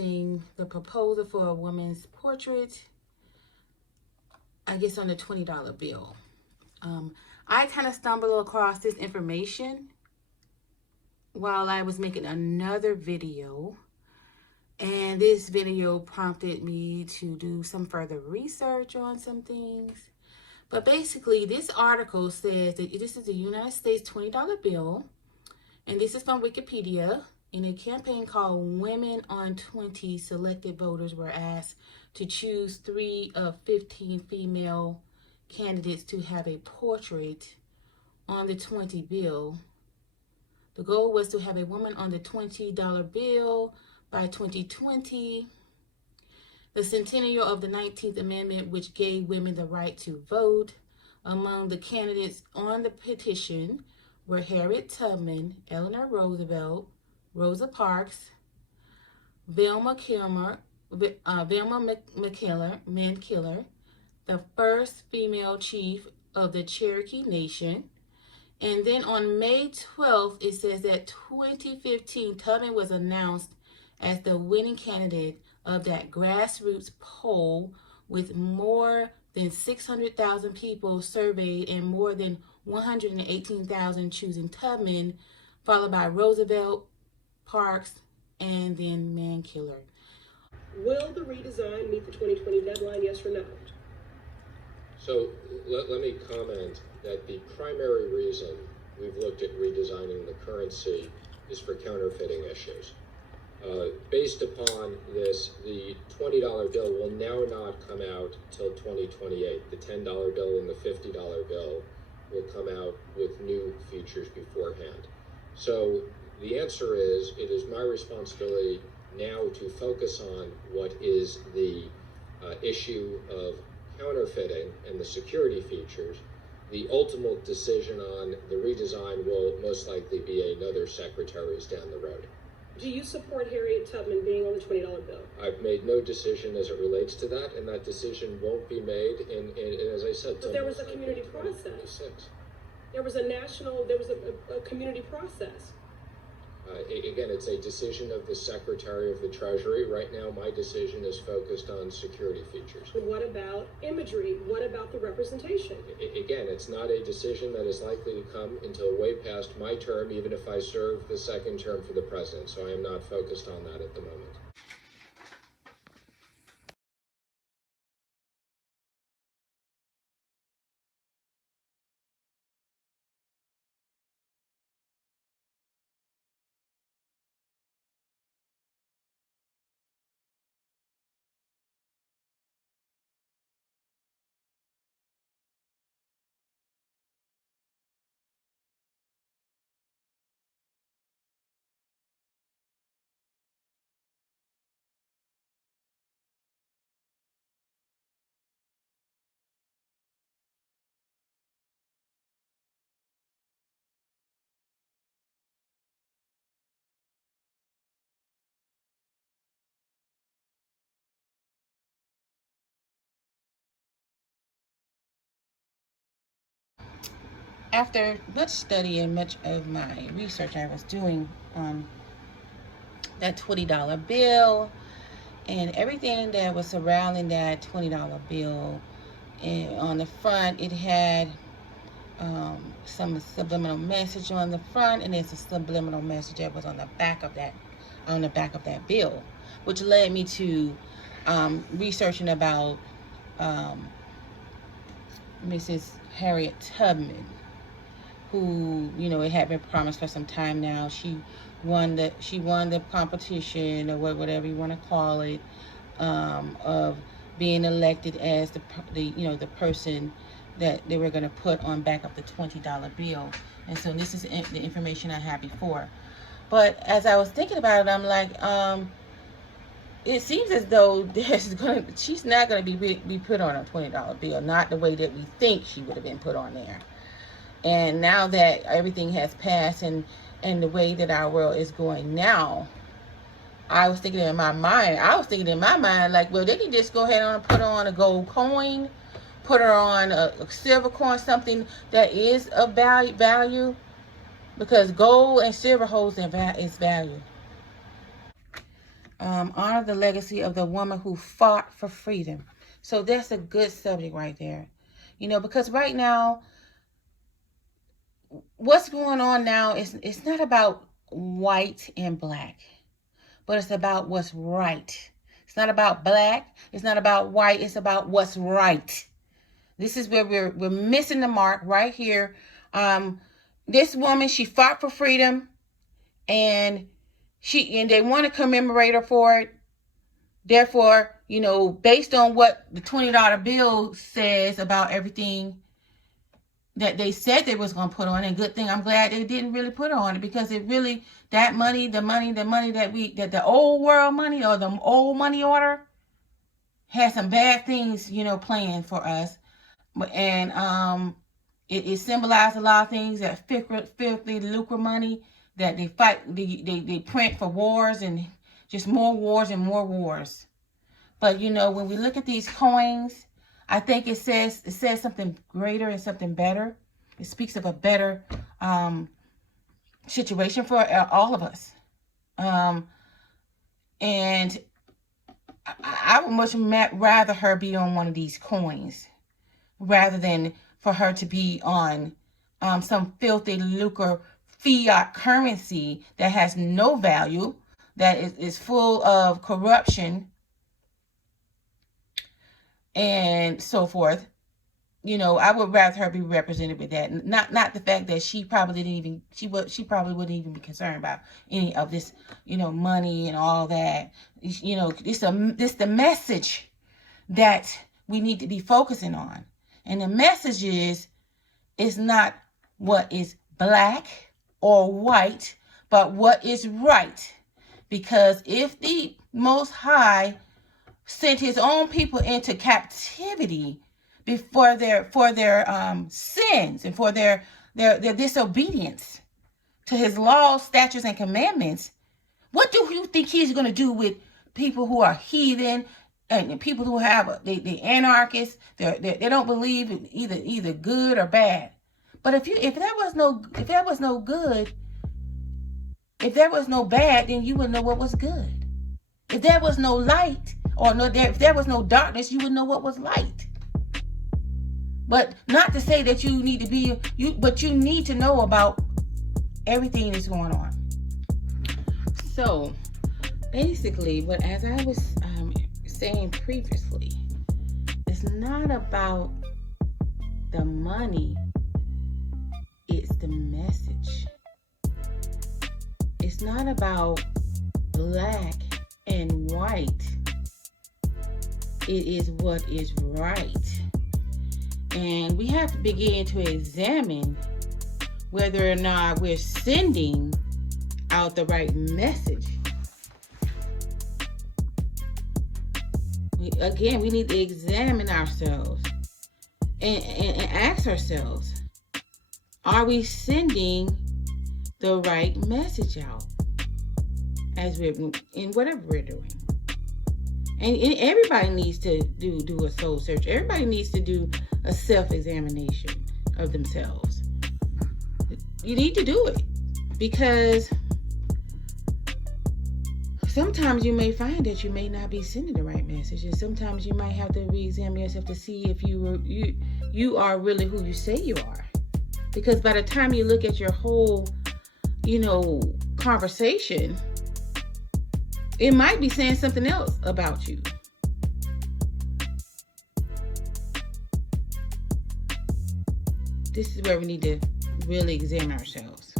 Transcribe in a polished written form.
announcing the proposal for a woman's portrait, I guess on the $20 bill. I kind of stumbled across this information while I was making another video. And this video prompted me to do some further research on some things. But basically, this article says that this is the United States $20 bill. And this is from Wikipedia. In a campaign called Women on 20, selected voters were asked to choose 3 of 15 female candidates to have a portrait on the 20 bill. The goal was to have a woman on the $20 bill by 2020. The centennial of the 19th Amendment, which gave women the right to vote. Among the candidates on the petition were Harriet Tubman, Eleanor Roosevelt, Rosa Parks, Velma Mankiller, the first female chief of the Cherokee Nation. And then on May 12th, it says that 2015, Tubman was announced as the winning candidate of that grassroots poll, with more than 600,000 people surveyed and more than 118,000 choosing Tubman, followed by Roosevelt, Parks, and then Mankiller. Will the redesign meet the 2020 deadline, yes or no? So let me comment that the primary reason we've looked at redesigning the currency is for counterfeiting issues. Based upon this, the $20 bill will now not come out till 2028. The $10 bill and the $50 bill will come out with new features beforehand. So the answer is, it is my responsibility now to focus on what is the issue of counterfeiting and the security features. The ultimate decision on the redesign will most likely be another secretary's down the road. Do you support Harriet Tubman being on the $20 bill? I've made no decision as it relates to that, and that decision won't be made in as I said, but there was a community process. There was a community process. Again, it's a decision of the Secretary of the Treasury. Right now, my decision is focused on security features. And what about imagery? What about the representation? Again, it's not a decision that is likely to come until way past my term, even if I serve the second term for the president. So I am not focused on that at the moment. After much study and much of my research I was doing on that $20 bill and everything that was surrounding that $20 bill, and on the front it had some subliminal message on the front, and there's a subliminal message that was on the back of that bill, which led me to researching about Mrs. Harriet Tubman, who, it had been promised for some time now. She won the competition, or whatever you want to call it, of being elected as the person that they were going to put on back of the $20 bill. And so this is the information I had before. But as I was thinking about it, I'm like, it seems as though she's not going to be put on a $20 bill, not the way that we think she would have been put on there. And now that everything has passed and the way that our world is going now, I was thinking in my mind, like, well, they can just go ahead and put her on a gold coin, put her on a silver coin, something that is of value, because gold and silver holds its value. Honor the legacy of the woman who fought for freedom. So that's a good subject right there. Because right now, what's going on now is it's not about white and black, but it's about what's right. It's not about black. It's not about white. It's about what's right. This is where we're missing the mark right here. This woman, she fought for freedom, and they want to commemorate her for it. Therefore, based on what the $20 bill says about everything that they said they was going to put on, and good thing, I'm glad they didn't really put on it, because it really, that money, the money that the old world money, or the old money order, had some bad things, planned for us. And it symbolized a lot of things, that filthy lucre money that they fight, they print for wars, and just more wars and more wars. But when we look at these coins, I think it says something greater and something better. It speaks of a better situation for all of us. And I would much rather her be on one of these coins, rather than for her to be on some filthy lucre fiat currency that has no value, that is full of corruption and so forth. I would rather her be represented with that. Not the fact that she probably wouldn't even be concerned about any of this, money and all that. This the message that we need to be focusing on. And the message is, it's not what is black or white, but what is right. Because if the Most High sent his own people into captivity for their sins and for their disobedience to his laws, statutes, and commandments, what do you think he's going to do with people who are heathen and people who have the anarchists? They don't believe in either good or bad. But if there was no good, if there was no bad, then you would know what was good. If there was no light, if there was no darkness, you would know what was light. But not to say that you need to be but you need to know about everything that's going on. So basically, but as I was saying previously, it's not about the money, it's the message. It's not about black and white. It is what is right. And we have to begin to examine whether or not we're sending out the right message. We need to examine ourselves and ask ourselves, are we sending the right message out as we're in whatever we're doing? And everybody needs to do a soul search. Everybody needs to do a self-examination of themselves. You need to do it, because sometimes you may find that you may not be sending the right message, and sometimes you might have to re-examine yourself to see if you are really who you say you are. Because by the time you look at your whole, conversation, it might be saying something else about you. This is where we need to really examine ourselves.